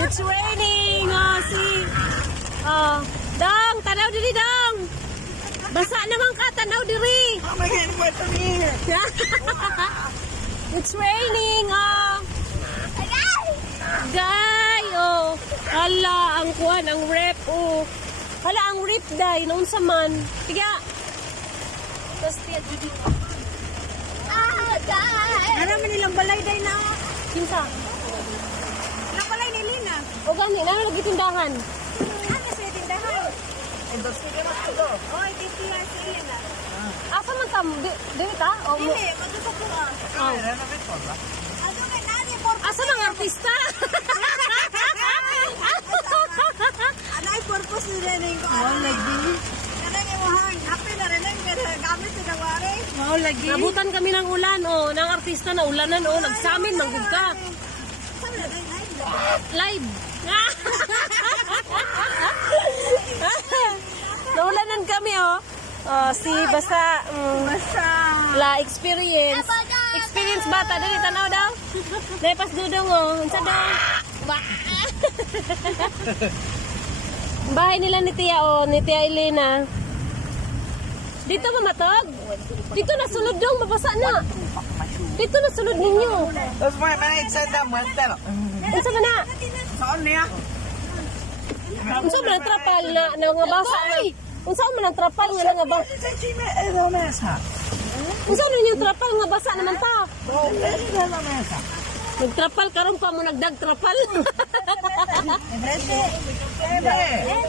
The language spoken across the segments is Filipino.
It's raining. Oh, see. Oh, dong, tanaw diri dong. Basa naman ka, tanaw diri. Oh my God, what's on here? It's raining. Oh. Guy, oh. Hala, ang kuwan, ang rep, oh. Hala, ang rip, day. Noon sa man. Tiga. Tapos, tiga, didi. Ano man nilang balay day na? Kinsa. Ilang balay ni Lina? O gani, namin lagi tindahan. Ano sa tindahan? Entonces, ¿qué más todo? Oy, titiya si Lina. Asa man ka? Dili ka? O, Dili, magusok ko ah. Ah, era una vez sola. Ano may nani for asa mga artista? ano ay purpose nila ning ko? Oh, lagi. Kanang imuhang happy na rin ang gamit sa nawari. Oh, lagi. Nabutan kami ng ulan, oh. Nang artista na ulanan, oh. Nagsamin, manggod ka. Saan na rin? Live. Naulanan kami, oh. Si basta la experience. Experience bata dali tanaw daw. Lepas dudong oh. Unsa daw? Ba. Bahay nila ni Tia oh, ni Tia Elena. Dito mamatog? Dito na sulod dong, mabasa na. Dito na sulod ninyo. Tapos may eksenda mo, pero. Unsa man na? Saan niya? Unsa man ang trapal na nga basa na? Unsa man ang trapal nga nga basa? Sa chime, es la mesa. Unsa man yung trapal nga basa naman ta? No, es de la mesa. Nagtrapal karon pa mo nagdag trapal.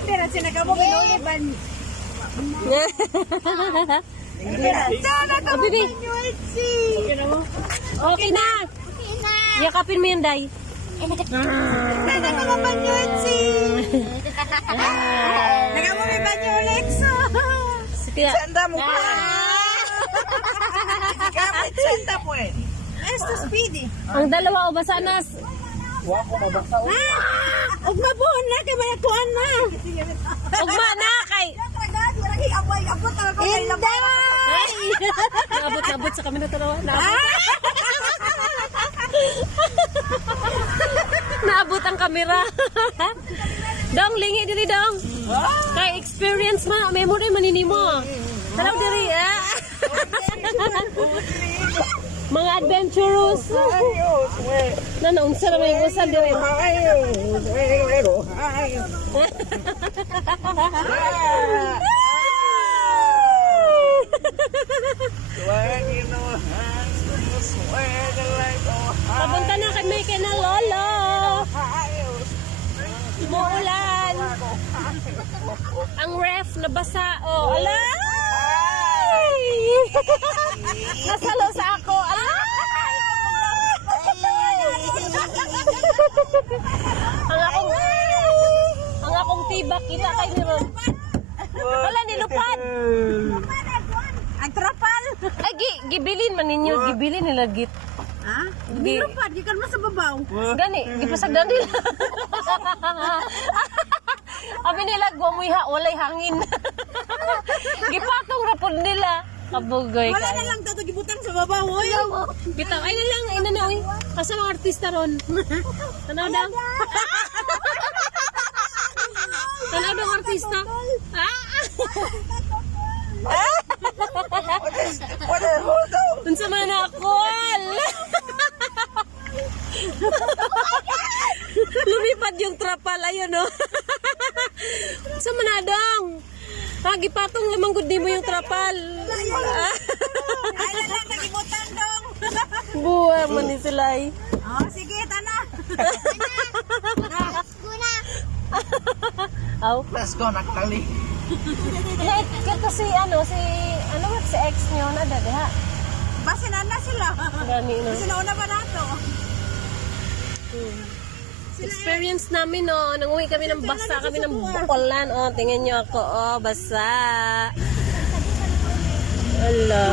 Pero sinagamo binuliban. Sabi ni. Okay na. Yakapin mo yan, Day. Nagamo banyuetsi. Nagamo may banyuletso. Sige na. Senda mo pa. Gamit senda po eh. Esto speedy. Ang dalawa o basa na. Wako mabasa o. Ugma po na kay malakuan na. Ugma na kay. Tragad, wala kay abot talaga kay Abot sa kami na tanawa. Naabot ang kamera. Dong, lingi diri dong. Kay experience man, memory maninimo. Tanaw diri. Mga adventurous. Ayos, we. Nanaunsa na may usan diri. Ayos, pero. Ayos. Papunta na kami kay na lolo. Muulan. Ang ref nabasa. Oh, alay! Nasalo sa ako. Alay! ang akong tibak kita kay ni Ron. Wala nilupad. Ang trapal. Ay, gibilin man ninyo. Gibilin nila git. Ha? Nilupad, gikan mo sa babaw. Gani, gipasagdan nila. Abi nila gumamuha, walay hangin. Gipatong rapod nila. Kabugoy Wala na kay. lang dato gibutang sa babaw, oy. Bitaw, ay na lang, ina na oy. Asa mga artista ron? Tanaw daw. Tanaw daw artista. Unsa man ako? Lumipad yung trapal ayun no. Sa manadong. Gipatong lamang gud mo yung trapal. Ay na lang nagibutang dong. Buwa man ni sila ay. Oh, sige, tana. Aw. Let's go, nakali. Kito si ano si ex niyo na diha. Base na sila. Gani no. Sinauna pa nato. Experience namin no, nanguwi kami ng basa, kami ng bukolan. Oh, tingnan niyo ako, oh, basa. Ala.